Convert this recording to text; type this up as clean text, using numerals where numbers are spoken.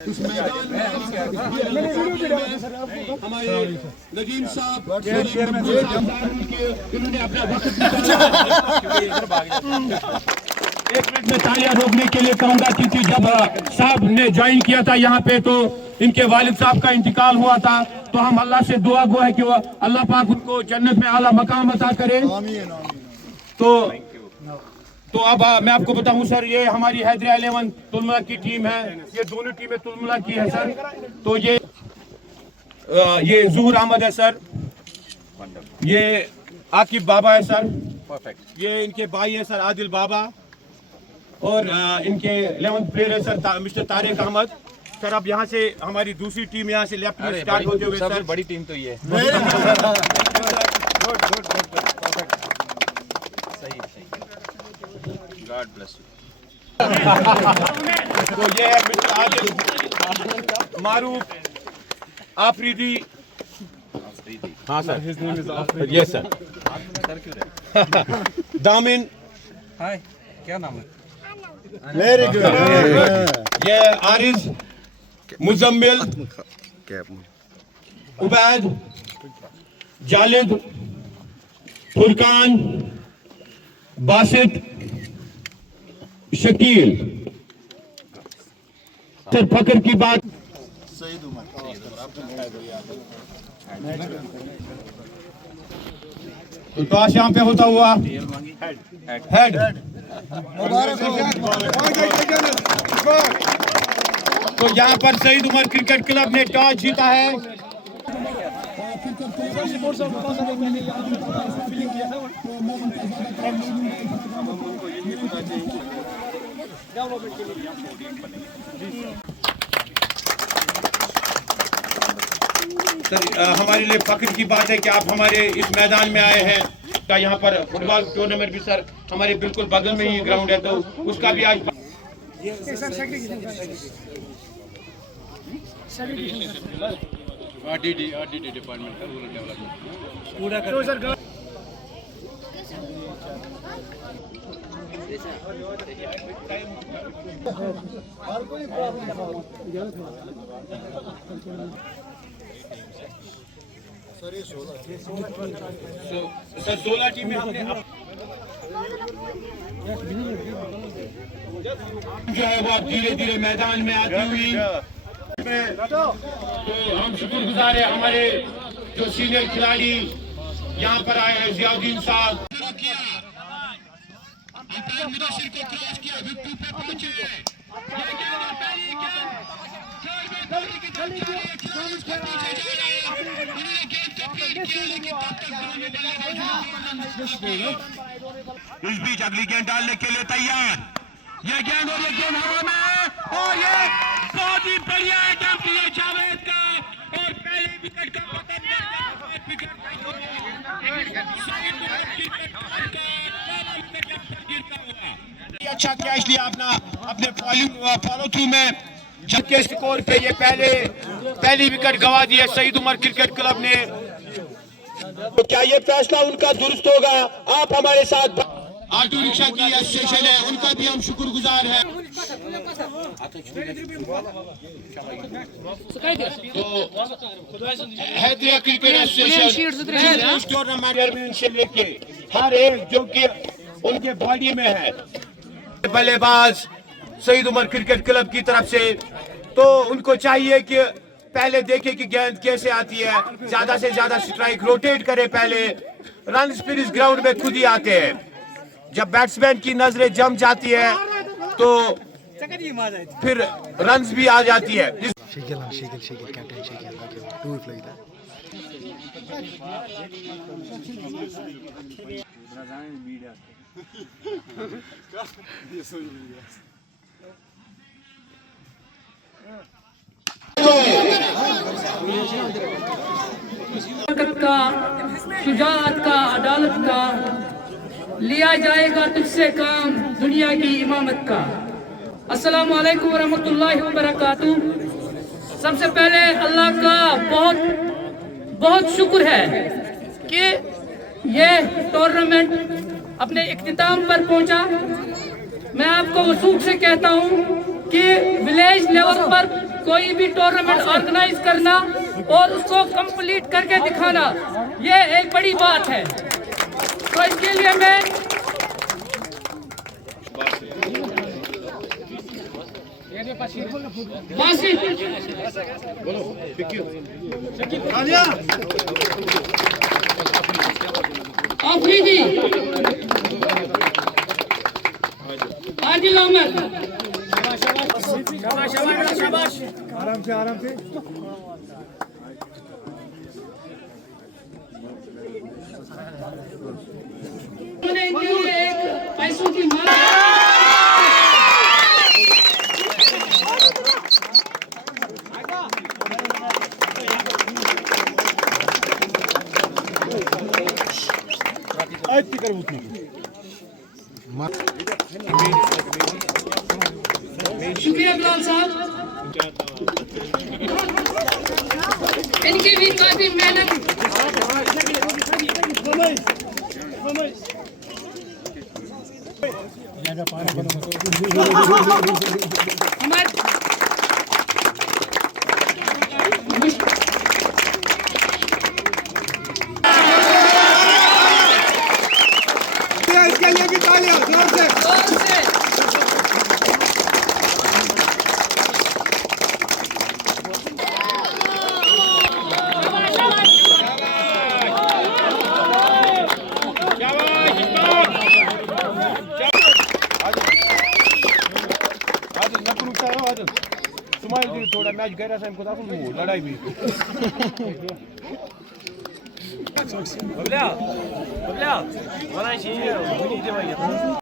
उस मैदान में हमारे नजीम साहब इन्होंने अपना वक्त एक मिनट में तालियां रोकने के लिए कहूंगा, क्योंकि जब साहब ने ज्वाइन किया था यहाँ पे तो इनके वालिद साहब का इंतकाल हुआ था। तो हम अल्लाह से दुआ गो है कि वो अल्लाह पाक उनको जन्नत में आला मकाम अता करे। तो अब मैं आपको बताऊं सर, ये हमारी हैदरा 11 तुलमुला की टीम है। ये दोनों टीमें तुलमुला की है सर। तो ये ज़ुहूर अहमद है सर, ये आकिब बाबा है सर, परफेक्ट। ये इनके भाई है सर आदिल बाबा, और इनके 11th प्लेयर है sir mister Tariq Ahmed. Sir अब यहाँ से हमारी दूसरी टीम यहाँ से लेफ्ट में स्टार्ट होते हुए सर, बड़ी टीम तो ये God bless you. तो ये है मिस्टर आदिल मारूफ आफरीदी। हाँ सर, यस सर। दामिन, हाय, क्या नाम है? Very good. ये आरिज, मुजम्मिल, उबैद, जालिद, फुरकान, बासित, शकील। सर फकर की बात, तो टॉस यहाँ पे होता हुआ हेड। तो यहाँ पर सईद उमर क्रिकेट क्लब ने टॉस जीता है। सर हमारे लिए फख्र की बात है कि आप हमारे इस मैदान में आए हैं। का यहाँ पर फुटबॉल टूर्नामेंट भी सर हमारे बिल्कुल बगल में ही ग्राउंड है, तो उसका भी आज RDD डिपार्टमेंट का रूरल डेवलपमेंट पूरा कर। सर ये 16 सर 16 टीमें हमने जो है वो धीरे धीरे मैदान में आती हुई। तो हम शुक्रगुजार है हमारे जो सीनियर खिलाड़ी यहाँ पर आए हैं, जियाउद्दीन साहब। इस बीच अगली गेंद डालने के लिए तैयार। ये गेंद और ये गेंद हवा में, और ये बहुत ही बढ़िया आइटम किया जावेद का, और पहले विकेट का पतन अच्छा कैच लिया अपने फॉलो थ्रू में, जबकि स्कोर पे ये पहली विकेट गंवा दी है सईद उमर क्रिकेट क्लब ने। तो क्या ये फैसला उनका दुरुस्त होगा? आप हमारे साथ ऑटो रिक्शा की एसोसिएशन है, उनका भी हम शुक्रगुजार हैं। तो हैदरा क्रिकेट एसोसिएशन टूर्नामेंट से लेके हर एक जो कि उनके बॉडी में है, बल्लेबाज सईद उमर क्रिकेट क्लब की तरफ से, तो उनको चाहिए कि पहले देखे कि गेंद कैसे आती है, ज्यादा से ज्यादा स्ट्राइक रोटेट करे। पहले रन फिर इस ग्राउंड में खुद ही आते हैं। जब बैट्समैन की नजरें जम जाती है तो फिर रन्स भी आ जाती है। का, शुजाअत का, अदालत का, लिया जाएगा तुझसे काम दुनिया की इमामत का। अस्सलामु अलैकुम वरहमतुल्लाहि वबरकातुहू। सबसे पहले अल्लाह का बहुत बहुत शुक्र है कि ये टूर्नामेंट अपने इख्तिताम पर पहुंचा। मैं आपको वसूख से कहता हूं कि विलेज लेवल पर कोई भी टूर्नामेंट ऑर्गेनाइज करना और उसको कंप्लीट करके दिखाना, ये एक बड़ी बात है। तो इसके लिए मैं बासित आफरीदी, आदिल अहमद, आराम से उन्होंने इनके लिए एक पैसों की मांग शुक्रिया बिलाल साहब, इनकी भी काफी मेहनत इसके लिए भी तालियां जोर से। थोड़ा मैच गया लड़ाई भी